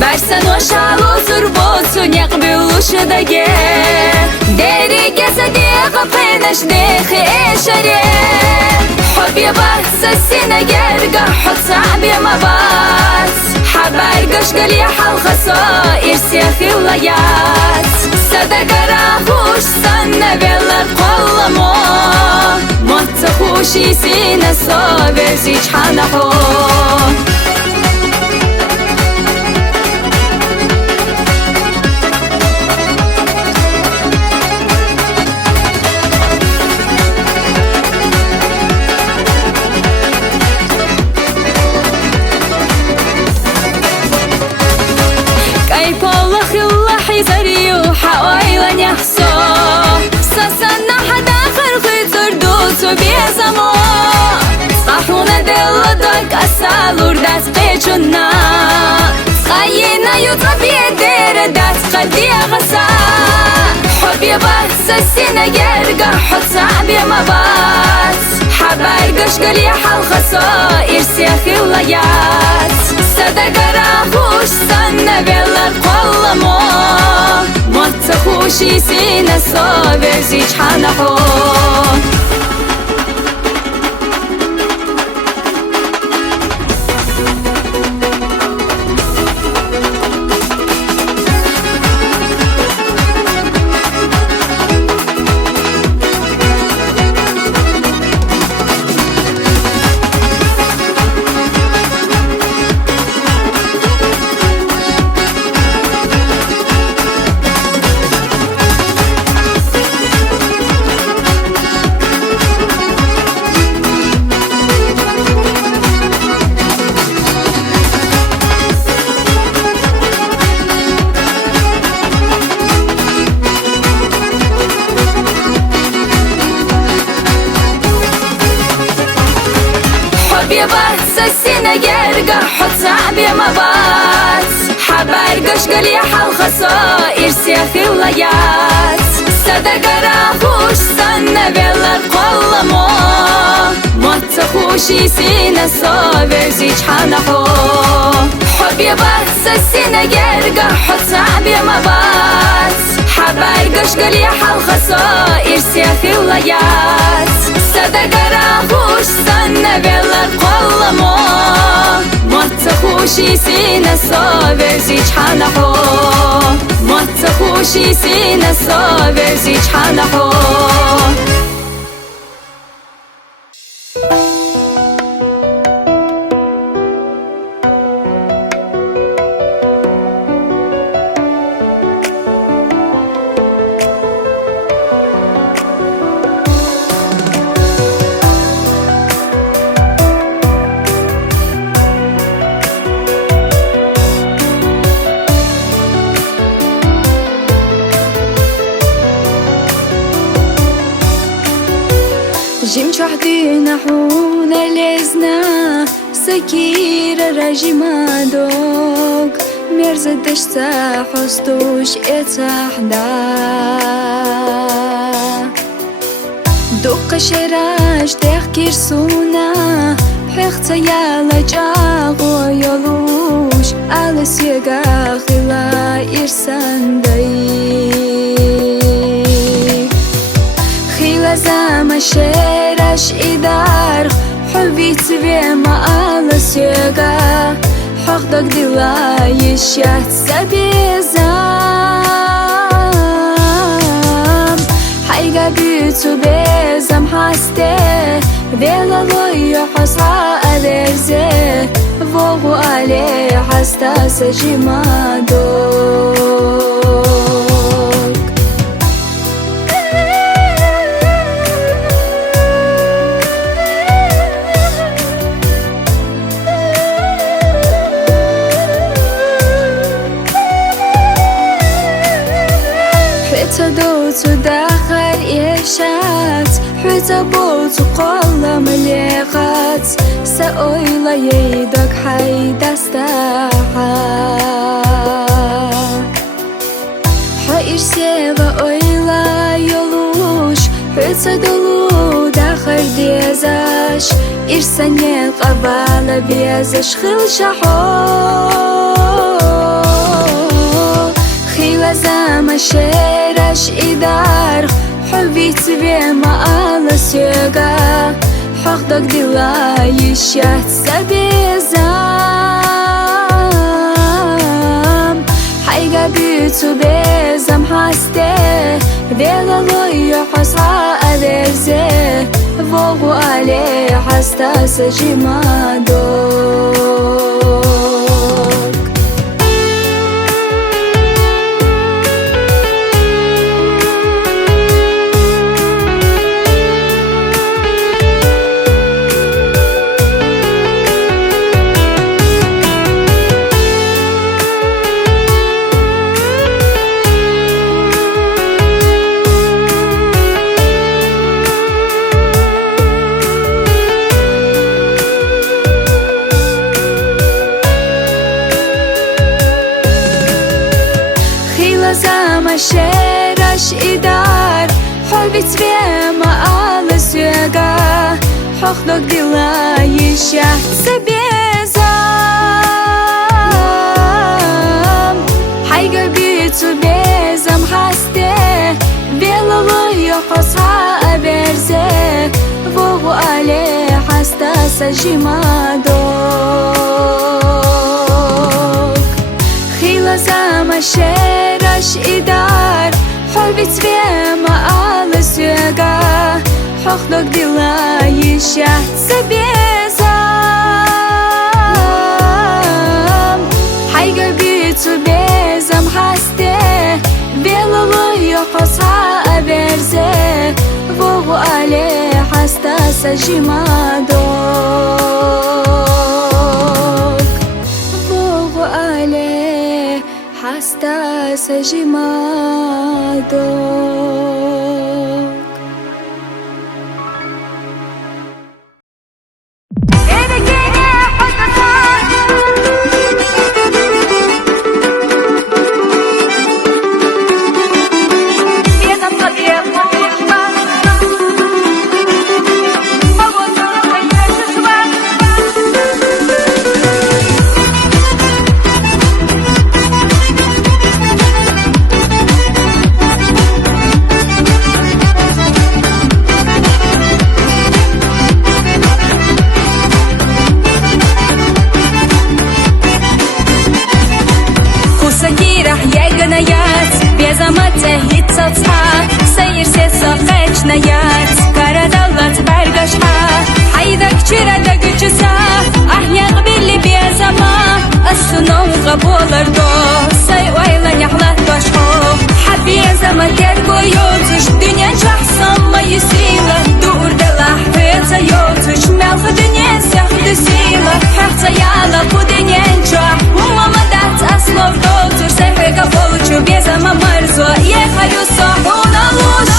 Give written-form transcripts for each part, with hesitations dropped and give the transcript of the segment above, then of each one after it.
Барсано шалу зурбоцу неqbilu dage Deri gesa deqa paynash deqi eshare Hubbi barsa sina gerga hut sa'bi mabat Habar gashgali halqaso irsi khilayat Sadaqara khush sanna velar qollamo Matta khushi sina sobe zich hanaho Lurdas pechuna Skayina yuta biedere das qadia gasa Hubbi barsa sina gerga hut sa'bi mabat Habar gashgali halqaso irsi khilayat Sadaqara khush sanna velar qollamo Matta khushi sina sobe zich hanaho Sina gerga hut sa'bi mabat Habar gashgali halqaso irsi khilayat Sadaqara khush sanna velar qollamo Matta khushi sina sobe zich hanaho Hubbi barsa sina gerga hut sa'bi mabat Habar gashgali halqaso irsi khilayat Sadaqara khush sanna velar qollamo Matta khushi sina sobe zich hanaho Matta khushi sina sobe zich hanaho Jim chahdina huna lezna Sakira rajimadog Merza dashta hustush etahda Dukka sherash tehkir suna Hekta yala jago yolush Alas yega khila irsanday Zama sherash idar Hubbi tve ma alasega Haqdak dila yishat sabizam Hayga bütu bezam haste Vela loyo hasa alerze Vogu ale حستا سجما دوك حتى دوتو داخل إيشات حتى بوتو قول مليقات سأويلا يدك حيدا استاحا حايش سيغا أويلا يلوش حتى دولو داخل ديزاش إرساني قبالة بيزاش خيل شحو خيلة زما شيرش إدار حبي тебе мало сёга حقدك дела ищать себе зам حيقا بيتو بزم حاسته بيغلو يحصى أدرزه فوقو عليه حستا سجما دوك زما شيرش إدار حبي тебе мало сёга حقدك дела ищать себе зам حيقا بيتو بزم حاسته بيلغو يحصى أبرزه فوقو عليه حستا سجما دوك خيلة زما شيرش إدار حبي тебе мало сёга حقدك дела ищать себе зам حيقا بيتو بزم حاسته بيلغو يحصى أبرزه فوقو عليه حستا سجما دوك فوقو عليه حستا سجما دوك نيات كردلت برقشها حيدك چرا gücüsa ahyak belli bir zaman السنو قبول دو ساي ويلا يحلت بشخو حبي زمان كربو يوتش دنيا شخصا ما يسيلا دور دلح فيتا يوتش ملخ دنيا سخد سيلا حقتا يالا بدنيا نجح وماما دات أصلов دوتش سيحيقا получу без ама مرزو يخلو صحونا لوش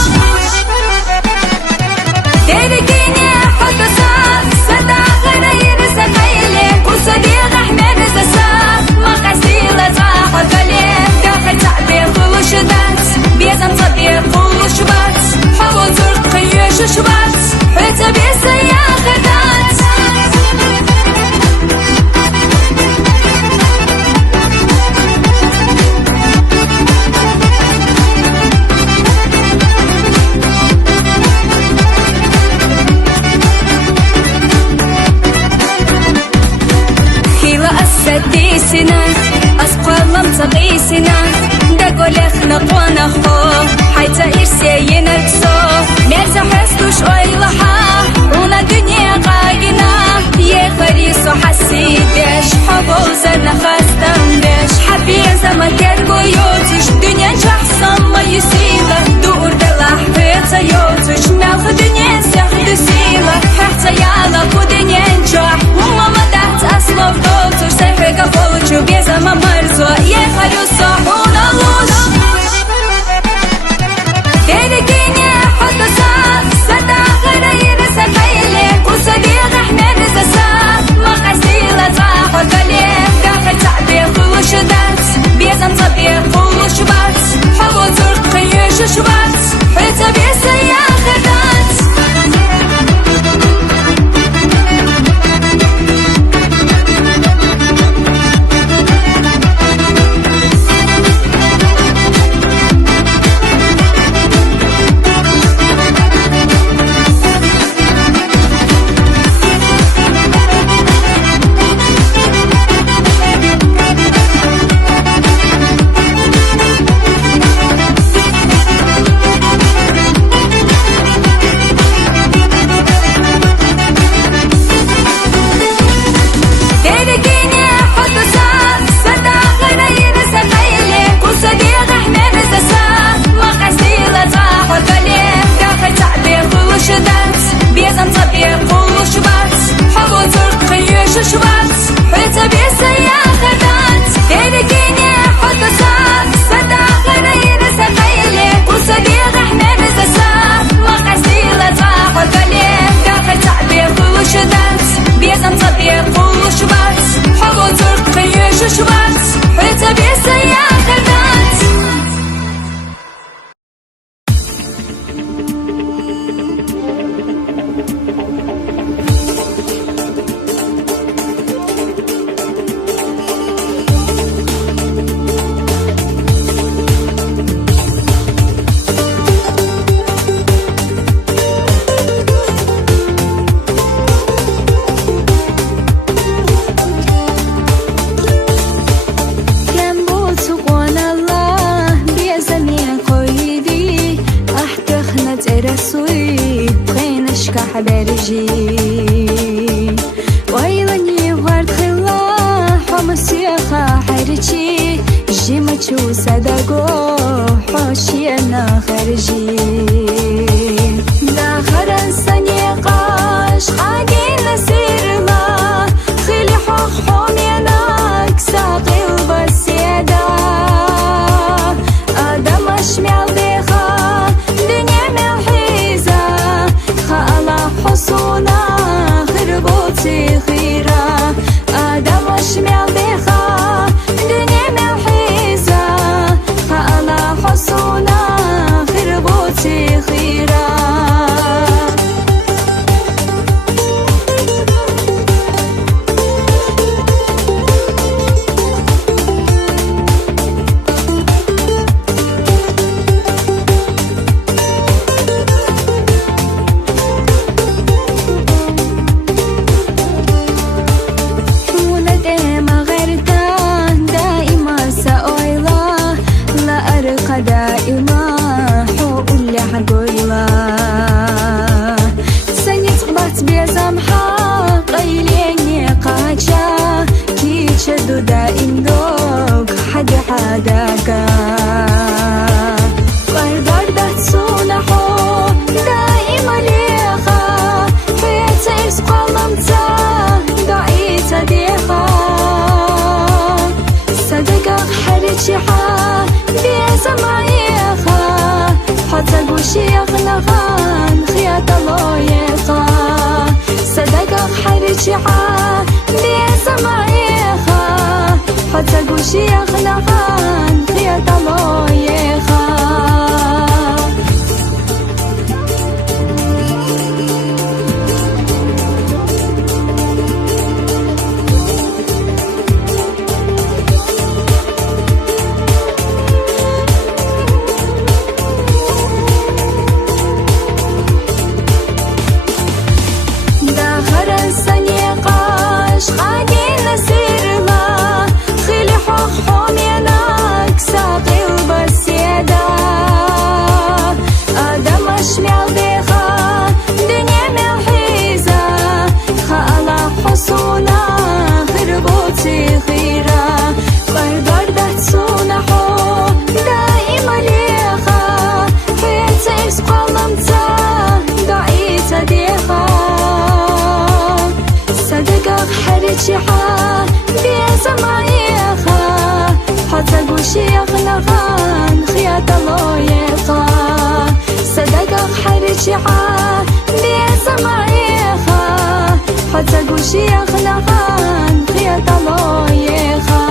Dergine hotasa sada غير سخيلي وصديق احمد زسا ما قسيلة تعقلي داخل تعبير كل شدات بيزم صبير كل شبات حاول ترقيش شبات حتى بيسيا خدات سديسنا أسقلم تقيسنا دقولخ نقوانا خو حيتا إرسينا كسو مرزا حسدوش أيلها ونا دنيا قاقنا يخريسو حسيدش حبو زرنا خستا سما مرزو يخلو صحون اللوش تركيني حط صاف سدا غير سخيلي وصديق احنا نزسا ما قصيلة صاح وقليل داخل تعبي خلوش دات بيزن صبي خلوش بات حبو ترك خيش شبات حيث بيسيا خدات شوات حيث بيسيا خدات تركيني حط صاف سدا غير سخيلي وصديق احنا نزسا ما قصيلة صاح وقليل داخل تعبي خلوش دات بيزن صبي خلوش بات حبو ترك خيش شوات حيث بيسيا خدات حبرجي ويلني ورد خلا حمسيخا حرجي جيمتشو صدقو حوشي انا خرجي داخل السنيقاش حاجي نسير ما خلي حق حوميناك ساقي البسيدة آدم اشمع بيخا دنيا ملحيزة خالا حصونا خربوتي خيرا آدم اشمع بيخا دنيا ملحيزة خالا حصونا خربوتي خيرا دائما حقول لي حقويلا سنيت قبات بيزمحا قيليني قاجا كي تشدو دائم دوك حد حداكا قردار داتسونحو دائما ليخا حياتي يسقى ممتا دعيتا ديخا صدقك حريتي حا بيزمعيخا حتى قوشيخ نغان خيات اللويخا صدقك حريتي حا بيزمعيخا حتى قوشيخ نغان خيات اللويخا حق حومينا گوشی اخلاقان خیات لایقا صدق حرچی ها بیزمایخا حتی گوشی اخلاقان خیات لایقا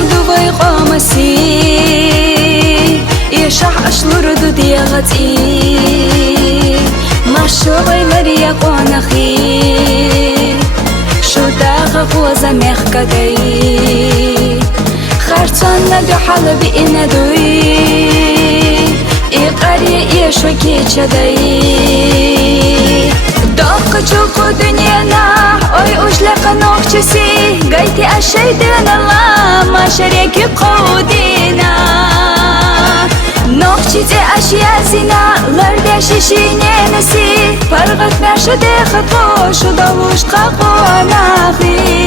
دبي قامسي يشح أشلور دودي غتي ما شوي مريا قنخي شو داغ قوزا مخكدي خرطان ندو حلبي ندوي إقاري إيشو كيشدي دق جوكو دنيانا أي أجلق نوخشسي قايتي أشيدنا الله ما شريكي بقودينا نوخشتي أشياء زينا لرد شيشيني نسي فرغت ماشا ديخت خوش ودوش قاقو ناخي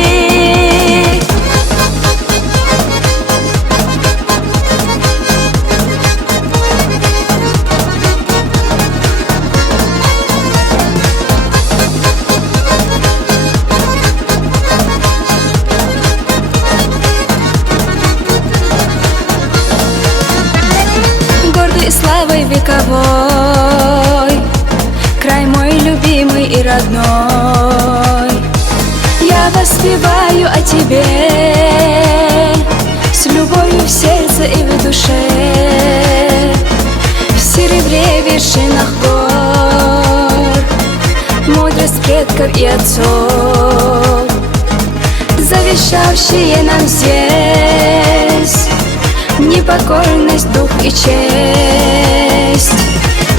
Славой вековой, край мой любимый и родной. Я воспеваю о тебе с любовью в сердце и в душе, в серебре вершинах гор, мудрость предков и отцов, завещавшие нам здесь непокорность, дух и честь.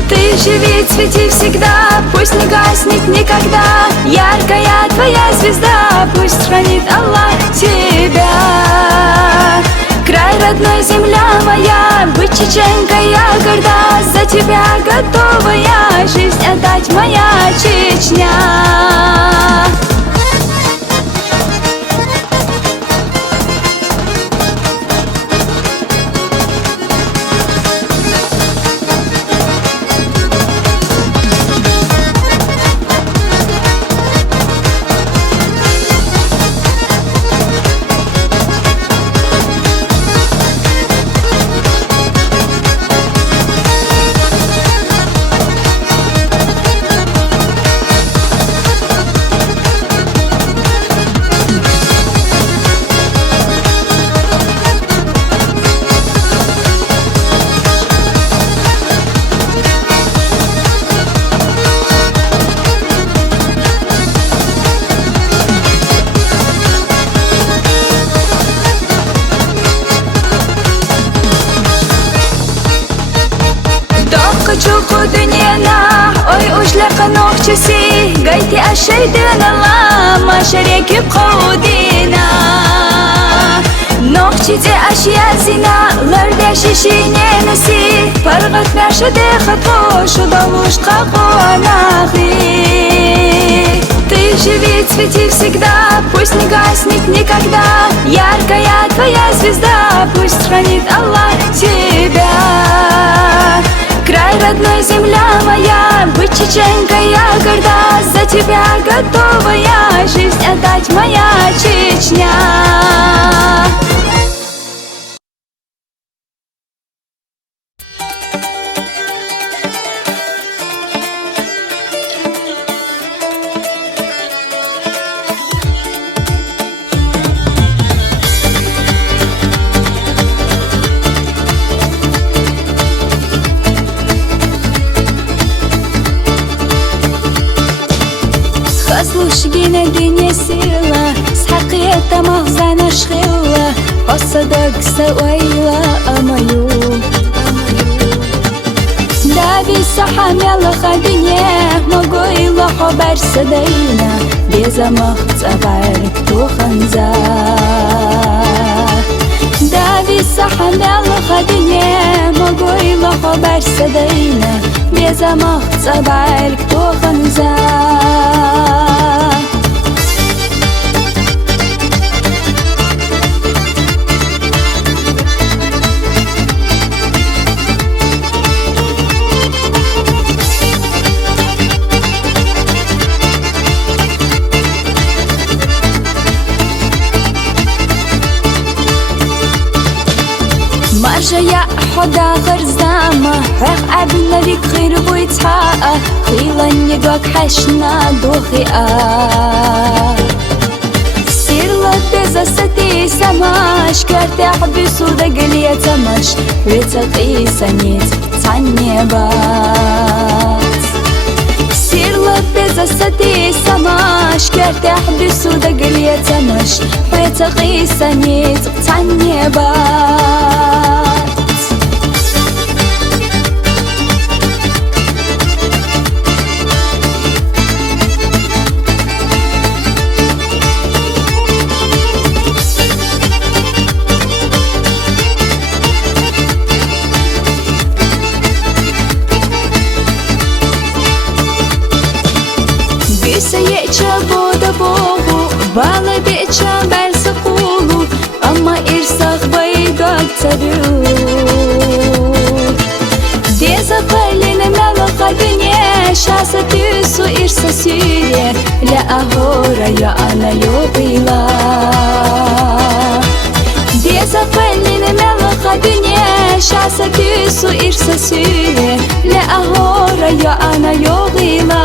Ты живи, цвети всегда, пусть не гаснет никогда яркая твоя звезда, пусть хранит Аллах тебя. Край родной, земля моя, быть чеченкой я горда, за тебя готова я жизнь отдать, моя Чечня. جوكو دنيانا أي أجلق نوخشسي قايتي أشيدنا الله ما شريكي بقودينا نوخشتي أشياء زينا لرد شيشيني نسي فرغت ماشا ديخت خوش ودوش قاقو ناخي Ты живи, цвети всегда, пусть не гаснет никогда яркая твоя звезда, пусть хранит Аллах тебя. Край родной, земля моя, быть чеченкой я горда, за тебя готова я жизнь отдать, моя Чечня. Слушгина дыня сила, с хакиета махзана шхила, осадок сауайла амаю. Дави сахамяла хабине, могойла хабар садайна, безамах цабарк туханза. Дави сахамяла хабине, могойла хабар садайна, безамах цабарк туханза. Мажая хода غرزامة حق عبنا لك خير بويتحقق خيلا ندوك حشنا دوخيقا سير لك بزا ستي سما شكرت تحبس ودقلية مش وتقيسنيت تعنيبات سير لبز الستي سماش كير تحبس ودقلية مش وتقيسنيت تعنيبات Саеча бода богу, бала беча берса кулу, ama ирсах байгак царю. Деза палина мелаха дне, шаса тюсу ирса сюре, ля агора я ана йобила. Деза палина мелаха дне, шаса тюсу ирса сюре, ля агора я ана йобила.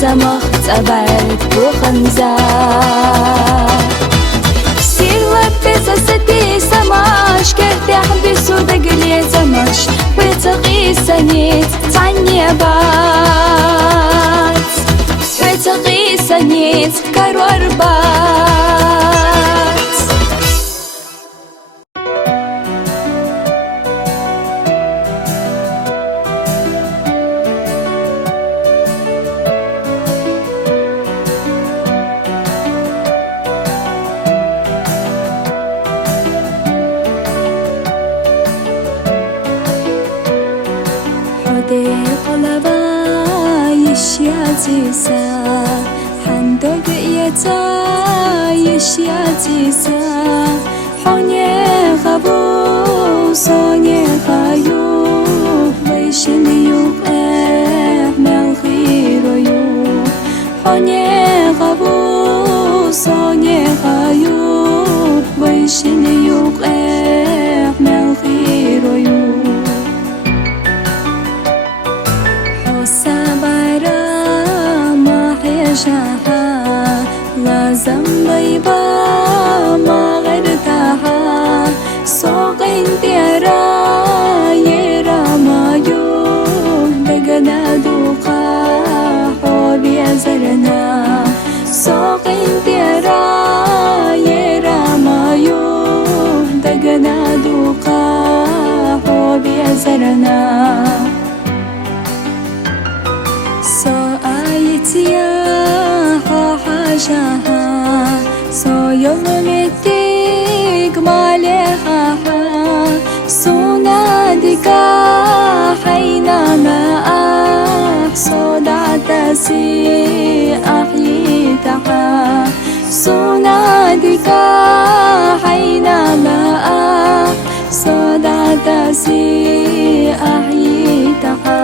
Замах цабарит буханза Сир лапиза сати самаш Кер тحبس ودقلية مش وتقيسنيت تعنيبات وتقيسنيت كروربات قلبا يشياتيسا حندق يتا يشياتيسا حوني غبو صوني غايو ويشن يوق احمل خيرو يو حوني غبو صوني غايو ويشن يوق احمل خيرو يو شاها لازم بيبا ما غيرتها سوقين تيرا يرا ما يوه دقنا دوقا حولي أزرنا سوقين تيرا يرا ما يوه دقنا دوقا حولي أزرنا شاها سو يومتك مالها سونادك حينما صدعت سي أحيتها سونادك حينما صدعت سي أحيتها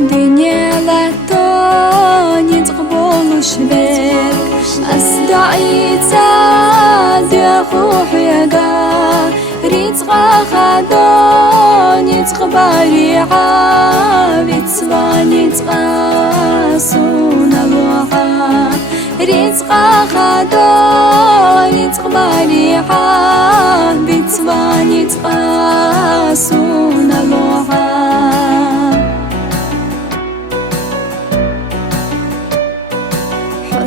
دنيا لا توني تقبل شبك أصدعي تادي خوحي قا ريت غاخدوني تقبالي عابي تباني تقاسون الوحا ريت غاخدوني تقبالي عابي تباني تقاسون الوحا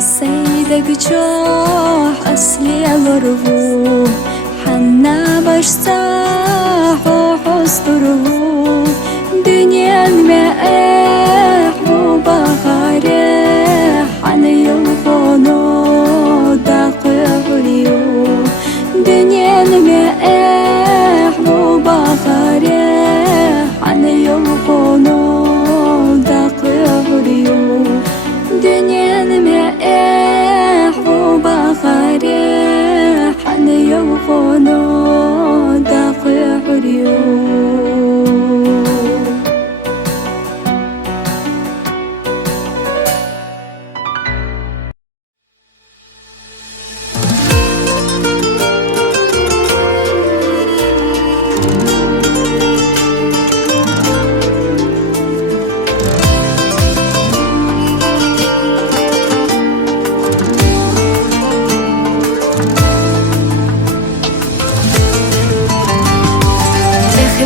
حسيدك جوح أصلي الربو حنا بشتاح استره دنيا الماء وبغارح عن يلقونه داقي حريو دنيا الماء وبغارح عن يلقونه داقي حريو دنيا الماء وبغارح عن يلقونه داقي حريو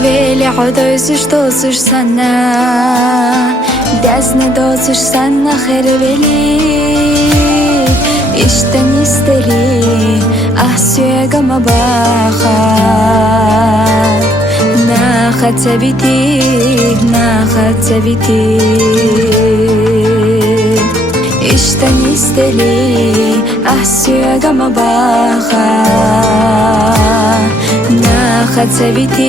Вели ходойсуш тосуш сана Дязны досуш сана хервели Иштен истели Ахсуега мабаха Наха цавити Иштен истели Ахсуега мабаха Наха цавити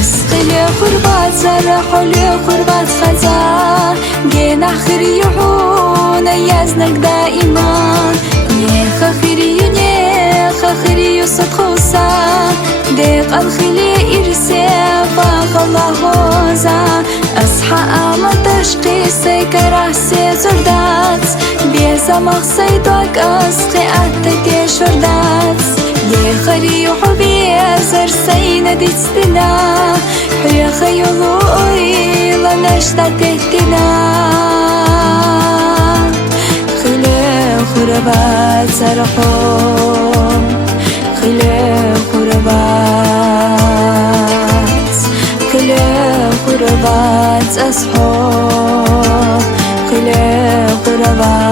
أسقلي خربات سرحولي خربات خزا جينا خيري يحون يزنك دائما نيخ خيري يصد خوصا ديق الخلي إرسي فاق الله هوزا أصحى أما تشقي سيكره سيزردات بيزا مخصيدوك أسقي أتتي شردات يخري يحبي أزر سينا ديستنا حيا خيولو إيلا نشتا تهتنا خلي خربات سرحو خلي خربات أصحو خلي خربات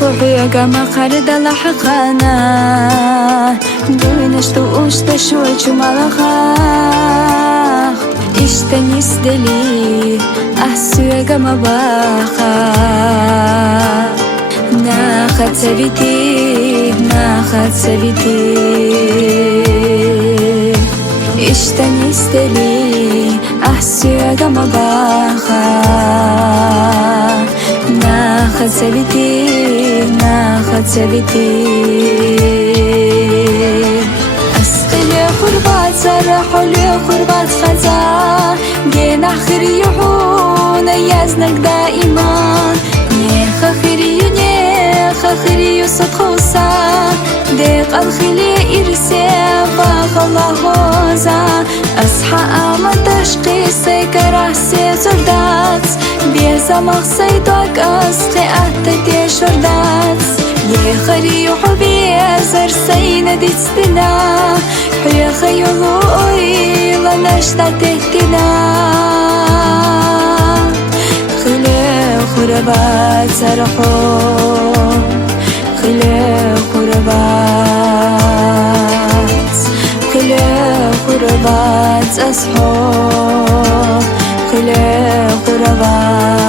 خوحيقا ما قرد لحقانا دوينشتو اشتشو ملخاخ اشتنيس دلي احسويقا ما باخا ناخد سبيتي اشتنيس دلي احسويقا ما باخا ناخد سبيتي أسقلي خربات سرحولي خربات خزا جينا خيري يحون يزنك دائما نيخ خيري يصد خوصا ديق الخلي إرسي فاق الله هوزا أصحى أما تشقي سيكره سيزردات بيزا مخصيدوك أسقي أتتي شردات يخري يحبي أزر سينا ديستنا حيا خيولو إيلا نشتا تهتنا خلي خربات سرحو خلي خربات أصحو خلي خربات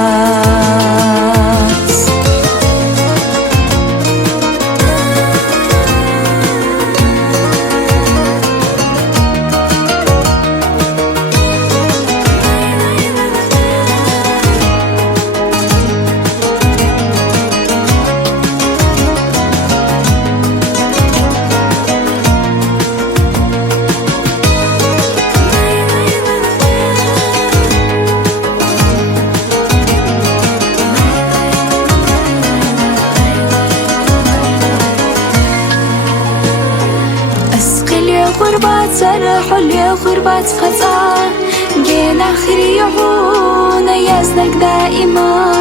خربات سرحولي خربات خزا جينا خيري يحون يزنك دائما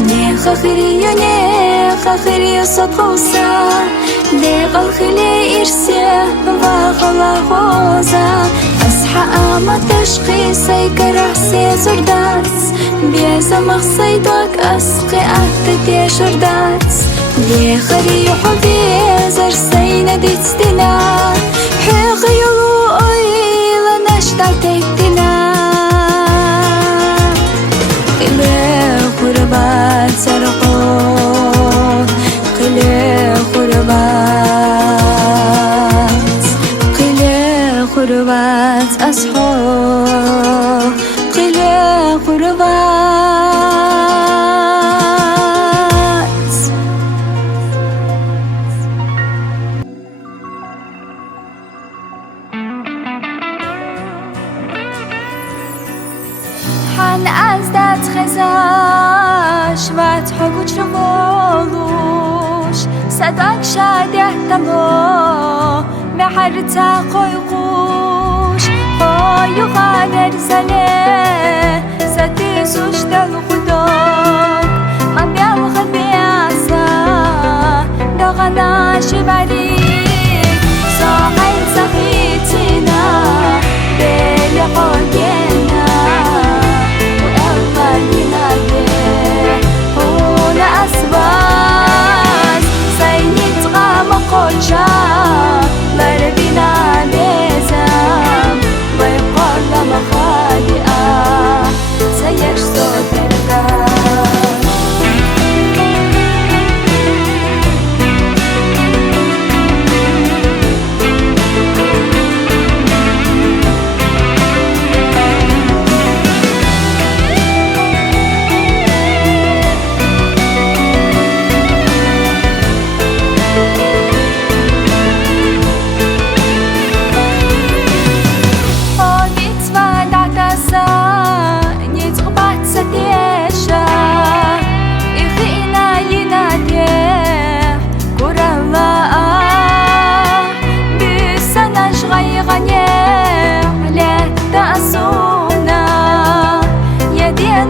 نيخ خخريوني خخري صدقوسا ديق الخلي إرسي وغلا غوزا أصحى أما تشقي سيكره سيزردات بيزا مخصيدوك أسقي أهتدي شردات دي خري حبي زرسينا ديتستنا حيقي يلو أيلا نشتال تكتنا قلي قربات سرقوت قلي قربات أصحو قلي قربات حن أزداد خزاش واتحقوش رمولوش صدق شاده تمو محرتا قيقوش يغادر زله ستيسوش دل خداك ما بيالخد بياسا دغنا شباريك صاحي صحيتنا بيلي حوجينا وأغانينا بيه هنا أسواس سينيت غام قوشا لربنا بيزام ويقال مخادئة سيش صوتك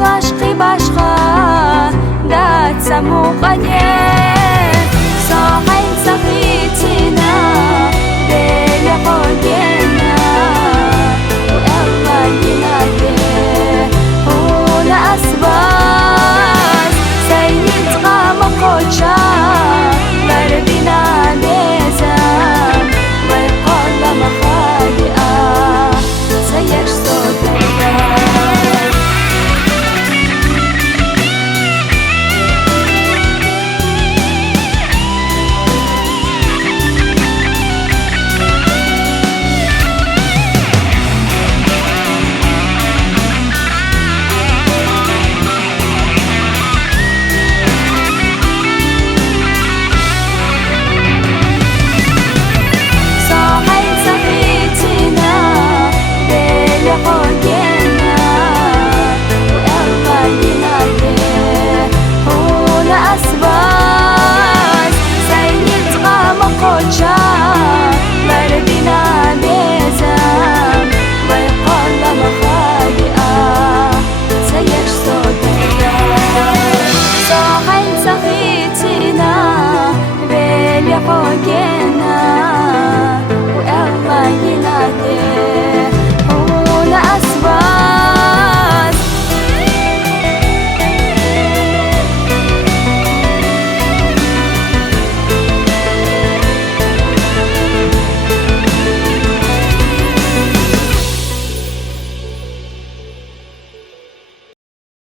عشقي باشخا دات سمو غنيه